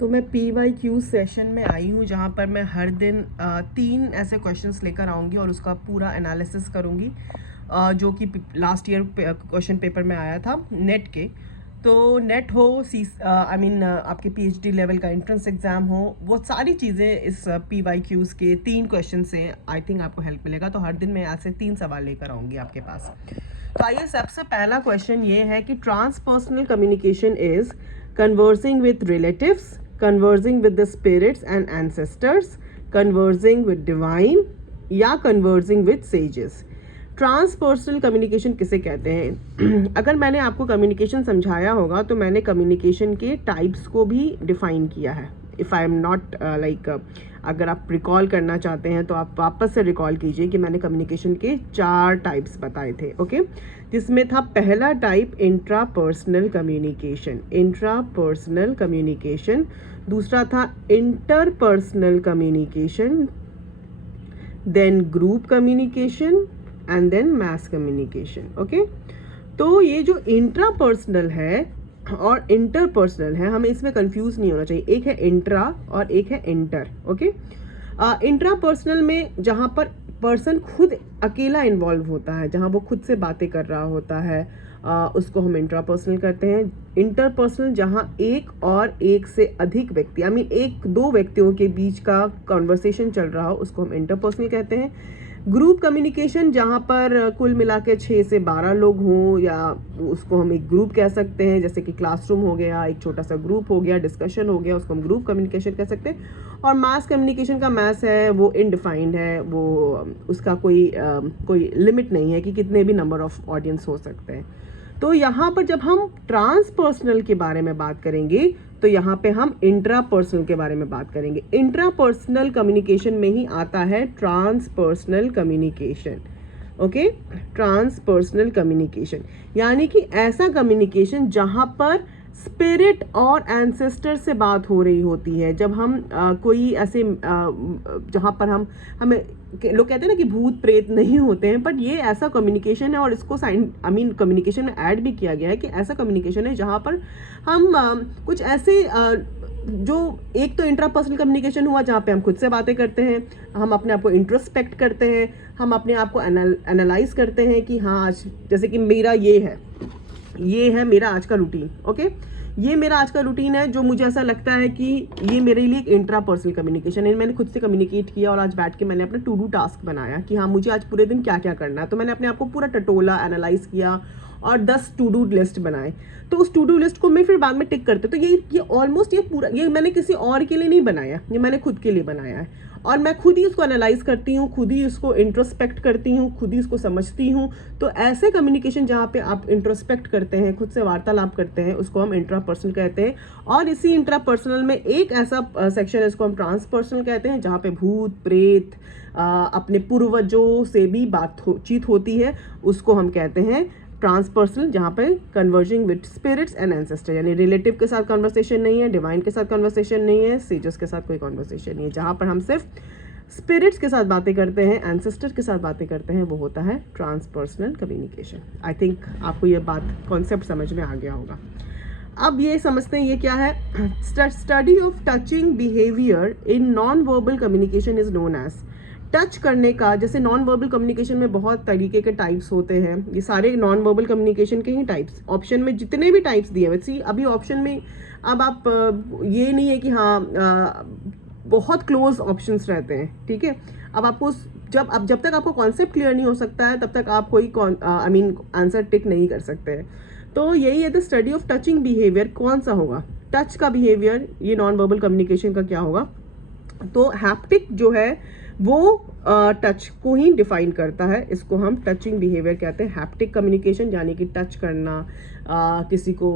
तो मैं PYQ session में आई हूँ जहाँ पर मैं हर दिन 3 ऐसे क्वेश्चंस लेकर आऊँगी और उसका पूरा एनालिसिस करूँगी जो कि लास्ट ईयर क्वेश्चन पेपर में आया था नेट के। तो नेट हो आपके PhD लेवल का एंट्रेंस एग्ज़ाम हो, वो सारी चीज़ें इस PYQs के 3 क्वेश्चन से आई थिंक आपको हेल्प मिलेगा। तो हर दिन मैं आज से 3 सवाल लेकर आऊँगी आपके पास। तो आइए, सबसे पहला क्वेश्चन ये है कि transpersonal communication is conversing with relatives, conversing with the spirits and ancestors, conversing with divine या conversing with sages। ट्रांसपर्सनल कम्युनिकेशन किसे कहते हैं? अगर मैंने आपको कम्युनिकेशन समझाया होगा तो मैंने कम्युनिकेशन के टाइप्स को भी डिफाइन किया है। इफ़ आई एम नॉट अगर आप रिकॉल करना चाहते हैं तो आप वापस से रिकॉल कीजिए कि मैंने कम्युनिकेशन के 4 टाइप्स बताए थे, ओके। जिसमें था पहला type intrapersonal communication, intrapersonal communication. दूसरा था interpersonal communication, then group communication and then mass communication, okay. तो ये जो इंट्रापर्सनल है और इंटरपर्सनल है, हमें इसमें कंफ्यूज नहीं होना चाहिए। एक है इंट्रा और एक है इंटर, ओके। इंट्रापर्सनल में जहाँ पर पर्सन खुद अकेला इन्वॉल्व होता है, जहाँ वो खुद से बातें कर रहा होता है, उसको हम इंट्रापर्सनल कहते हैं। इंटरपर्सनल जहाँ एक और एक से अधिक व्यक्ति, आई मीन 1-2 व्यक्तियों के बीच का कॉन्वर्सेशन चल रहा हो, उसको हम इंटरपर्सनल कहते हैं। ग्रुप कम्युनिकेशन जहाँ पर कुल मिला के 6 से 12 लोग हों, या उसको हम एक ग्रुप कह सकते हैं, जैसे कि क्लासरूम हो गया, एक छोटा सा ग्रुप हो गया, डिस्कशन हो गया, उसको हम ग्रुप कम्युनिकेशन कह सकते हैं। और मास कम्युनिकेशन का मास है वो इनडिफाइंड है, वो उसका कोई लिमिट नहीं है कि कितने भी नंबर ऑफ ऑडियंस हो सकते हैं। तो यहाँ पर जब हम ट्रांसपर्सनल के बारे में बात करेंगे तो यहाँ पे हम इंट्रापर्सनल के बारे में बात करेंगे। इंट्रापर्सनल कम्युनिकेशन में ही आता है ट्रांसपर्सनल कम्युनिकेशन, ओके। ट्रांसपर्सनल कम्युनिकेशन यानी कि ऐसा कम्युनिकेशन जहाँ पर स्पिरिट और एंसेस्टर से बात हो रही होती है। जब हम कोई ऐसे जहाँ पर हमें लोग कहते हैं ना कि भूत प्रेत नहीं होते हैं, बट ये ऐसा कम्युनिकेशन है और इसको कम्युनिकेशन में ऐड भी किया गया है कि ऐसा कम्युनिकेशन है जहाँ पर हम कुछ ऐसे जो एक तो इंट्रापर्सनल कम्युनिकेशन हुआ जहाँ पे हम खुद से बातें करते हैं, हम अपने आप को इंट्रोस्पेक्ट करते हैं, हम अपने आप को एनालाइज करते हैं कि हाँ आज जैसे कि मेरा ये है मेरा आज का रूटीन, ओके। ये मेरा आज का रूटीन है जो मुझे ऐसा लगता है कि ये मेरे लिए एक इंट्रापर्सनल कम्युनिकेशन है। मैंने खुद से कम्युनिकेट किया और आज बैठ के मैंने अपना टू डू टास्क बनाया कि हाँ मुझे आज पूरे दिन क्या क्या करना है। तो मैंने अपने आप को पूरा टटोला, एनालाइज किया और 10 टू डू लिस्ट बनाए। तो उस टू डू लिस्ट को मैं फिर बाद में टिक करते। तो ये ऑलमोस्ट ये मैंने किसी और के लिए नहीं बनाया, ये मैंने खुद के लिए बनाया है। और मैं खुद ही उसको एनालाइज करती हूँ, खुद ही उसको इंट्रोस्पेक्ट करती हूँ, खुद ही उसको समझती हूँ। तो ऐसे कम्युनिकेशन जहाँ पे आप इंट्रोस्पेक्ट करते हैं, खुद से वार्तालाप करते हैं, उसको हम इंट्रापर्सनल कहते हैं। और इसी इंट्रापर्सनल में एक ऐसा सेक्शन है इसको हम ट्रांसपर्सनल कहते हैं, जहाँ पे भूत प्रेत अपने पूर्वजों से भी बातचीत होती है, उसको हम कहते हैं ट्रांसपर्सनल। जहाँ पे converging with spirits and ancestor, यानी रिलेटिव के साथ कन्वर्सेशन नहीं है, डिवाइन के साथ कन्वर्सेशन नहीं है, सेजस के साथ कोई कन्वर्सेशन नहीं है। जहाँ पर हम सिर्फ स्पिरिट्स के साथ बातें करते हैं, एंसेस्टर के साथ बातें करते हैं, वो होता है ट्रांसपर्सनल कम्युनिकेशन। आई थिंक आपको ये बात कॉन्सेप्ट समझ में आ गया होगा। अब ये समझते हैं ये क्या है। Study of touching behaviour in non verbal communication is known as. Touch करने का, जैसे नॉन वर्बल कम्युनिकेशन में बहुत तरीके के टाइप्स होते हैं, ये सारे नॉन वर्बल कम्युनिकेशन के ही टाइप्स ऑप्शन में जितने भी टाइप्स दिए हुए, अभी ऑप्शन में अब आप ये नहीं है कि हाँ बहुत क्लोज ऑप्शंस रहते हैं, ठीक है। अब आपको जब तक आपको कॉन्सेप्ट क्लियर नहीं हो सकता है तब तक आप कोई आंसर टिक नहीं कर सकते हैं। तो यही है the study of touching behaviour. कौन सा होगा टच का बिहेवियर, ये नॉन वर्बल कम्युनिकेशन का क्या होगा। तो हैप्टिक जो है वो टच को ही डिफाइन करता है, इसको हम टचिंग बिहेवियर कहते हैं। हैप्टिक कम्युनिकेशन यानी कि टच करना, किसी को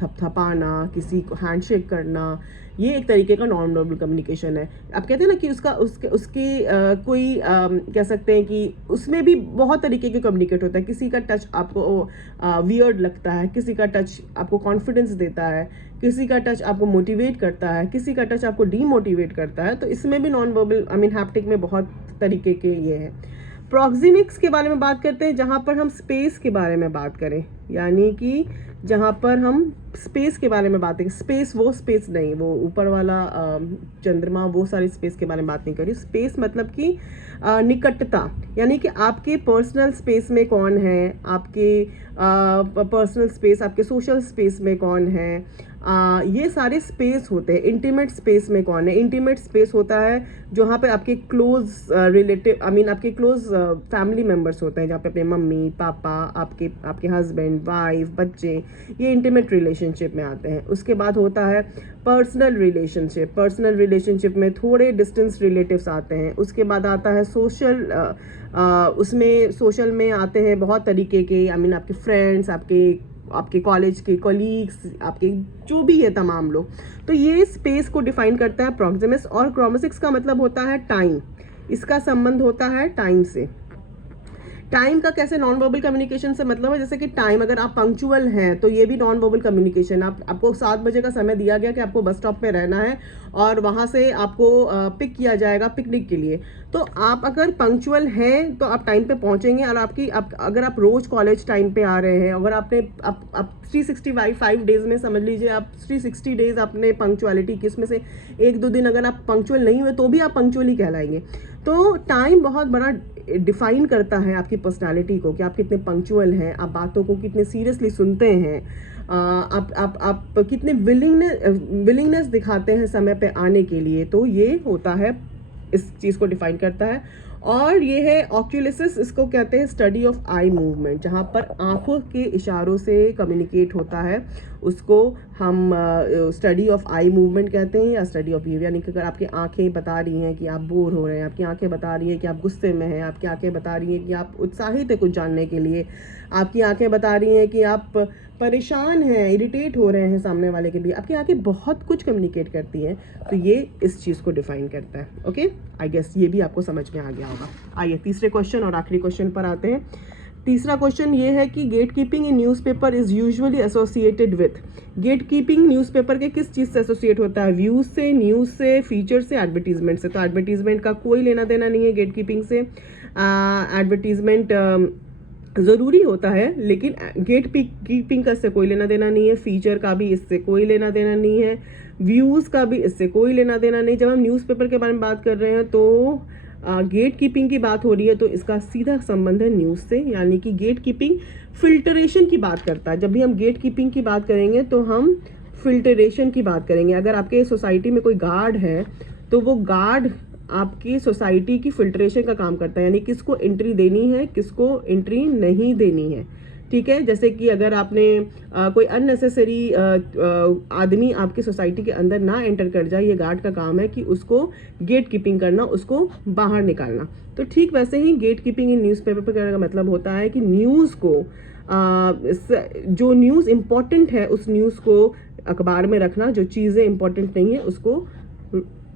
थपथपाना, किसी को हैंडशेक करना, ये एक तरीके का नॉन वर्बल कम्युनिकेशन है। आप कहते हैं ना कि कोई कह सकते हैं कि उसमें भी बहुत तरीके के कम्युनिकेट होता है। किसी का टच आपको वियर्ड लगता है, किसी का टच आपको कॉन्फिडेंस देता है, किसी का टच आपको मोटिवेट करता है, किसी का टच आपको डीमोटिवेट करता है। तो इसमें भी नॉन वर्बल हैप्टिक में बहुत तरीके के ये है। प्रॉक्सिमिक्स के बारे में बात करते हैं, जहाँ पर हम स्पेस के बारे में बात करें, यानी कि जहाँ पर हम स्पेस के बारे में बात करें। स्पेस वो स्पेस नहीं, वो ऊपर वाला चंद्रमा, वो सारी स्पेस के बारे में बात नहीं करी। स्पेस मतलब कि निकटता, यानी कि आपके पर्सनल स्पेस में कौन है, आपके पर्सनल स्पेस, आपके सोशल स्पेस में कौन है, ये सारे स्पेस होते हैं। इंटीमेट स्पेस में कौन है, इंटीमेट स्पेस होता है जहाँ पे आपके क्लोज रिलेटिव, आई मीन आपके क्लोज फैमिली मेम्बर्स होते हैं, जहाँ पे अपने मम्मी पापा, आपके हस्बैंड वाइफ बच्चे, ये इंटीमेट रिलेशनशिप में आते हैं। उसके बाद होता है पर्सनल रिलेशनशिप। पर्सनल रिलेशनशिप में थोड़े डिस्टेंस रिलेटिव्स आते हैं। उसके बाद आता है सोशल, उसमें सोशल में आते हैं बहुत तरीके के, आई मीन आपके फ्रेंड्स, आपके कॉलेज के कॉलीग्स, आपके जो भी है तमाम लोग। तो ये स्पेस को डिफाइन करता है प्रॉक्सिमिक्स। और क्रोमेटिक्स का मतलब होता है टाइम, इसका संबंध होता है टाइम से। टाइम का कैसे नॉन वर्बल कम्युनिकेशन से मतलब है, जैसे कि टाइम, अगर आप पंक्चुअल हैं तो ये भी नॉन वर्बल कम्युनिकेशन। आपको 7 बजे का समय दिया गया कि आपको बस स्टॉप पे रहना है और वहाँ से आपको पिक किया जाएगा पिकनिक के लिए। तो आप अगर पंक्चुअल हैं तो आप टाइम पे पहुँचेंगे। और अगर आप रोज़ कॉलेज टाइम पे आ रहे हैं, अगर आपने आप 365 डेज में समझ लीजिए, आप 360 डेज आपने पंक्चुअलिटी की, उसमें से 1-2 दिन अगर आप पंक्चुअल नहीं हुए तो भी आप पंक्चुअल ही कहलाएंगे। तो टाइम बहुत बड़ा डिफाइन करता है आपकी पर्सनालिटी को, कि आप कितने पंक्चुअल हैं, आप बातों को कितने सीरियसली सुनते हैं, आप कितने विलिंगनेस दिखाते हैं समय पे आने के लिए। तो ये होता है, इस चीज़ को डिफाइन करता है। और ये है ऑक्यूलिसिस, इसको कहते हैं स्टडी ऑफ आई मूवमेंट, जहाँ पर आंखों के इशारों से कम्युनिकेट होता है, उसको हम स्टडी ऑफ आई मूवमेंट कहते हैं, या स्टडी ऑफ बिहेवियर। यानी कि अगर आपकी आंखें बता रही हैं कि आप बोर हो रहे हैं, आपकी आंखें बता रही हैं कि आप गुस्से में हैं, आपकी आंखें बता रही हैं कि आप उत्साहित है कुछ जानने के लिए, आपकी आंखें बता रही हैं कि आप परेशान हैं, इरिटेट हो रहे हैं सामने वाले के लिए, आपकी आंखें बहुत कुछ कम्युनिकेट करती हैं। तो ये इस चीज़ को डिफाइन करता है। ओके, आई गेस ये भी आपको समझ में आ गया होगा। आइए तीसरे क्वेश्चन और आखिरी क्वेश्चन पर आते हैं। तीसरा क्वेश्चन ये है कि gate keeping in newspaper is usually associated with. Gate keeping newspaper के किस चीज़ से एसोसिएट होता है? व्यूज़ से, न्यूज़ से, फीचर से, एडवर्टीजमेंट से। तो एडवर्टीजमेंट का कोई लेना देना नहीं है गेट कीपिंग से। एडवर्टीजमेंट ज़रूरी होता है, लेकिन गेट कीपिंग का इससे कोई लेना देना नहीं है। फीचर का भी इससे कोई लेना देना नहीं है। व्यूज़ का भी इससे कोई लेना देना नहीं। जब हम न्यूज़पेपर के बारे में बात कर रहे हैं तो गेट कीपिंग की बात हो रही है, तो इसका सीधा संबंध है न्यूज़ से। यानी कि गेट कीपिंग फिल्टरेशन की बात करता है। जब भी हम गेट कीपिंग की बात करेंगे तो हम फिल्टरेशन की बात करेंगे। अगर आपके सोसाइटी में कोई गार्ड है तो वो गार्ड आपकी सोसाइटी की फिल्ट्रेशन का काम करता है, यानी किसको एंट्री देनी है, किसको एंट्री नहीं देनी है। ठीक है, जैसे कि अगर आपने कोई अननेसेसरी आदमी आपकी सोसाइटी के अंदर ना एंटर कर जाए, ये गार्ड का काम है कि उसको गेट कीपिंग करना, उसको बाहर निकालना। तो ठीक वैसे ही गेट कीपिंग इन न्यूज़पेपर करने का मतलब होता है कि न्यूज़ को जो न्यूज़ इम्पॉर्टेंट है उस न्यूज़ को अखबार में रखना, जो चीज़ें इम्पॉर्टेंट नहीं है उसको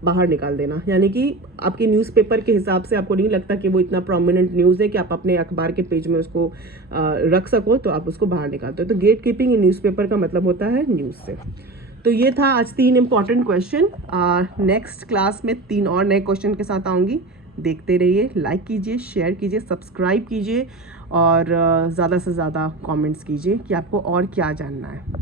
बाहर निकाल देना। यानी कि आपके न्यूज़पेपर के हिसाब से आपको नहीं लगता कि वो इतना प्रोमिनेंट न्यूज़ है कि आप अपने अखबार के पेज में उसको रख सको, तो आप उसको बाहर निकालते हो। तो गेट कीपिंग इन न्यूज़पेपर का मतलब होता है न्यूज़ से। तो ये था आज 3 इंपॉर्टेंट क्वेश्चन। नेक्स्ट क्लास में 3 और नए क्वेश्चन के साथ आऊँगी। देखते रहिए, लाइक कीजिए, शेयर कीजिए, सब्सक्राइब कीजिए और ज़्यादा से ज़्यादा कमेंट्स कीजिए कि आपको और क्या जानना है।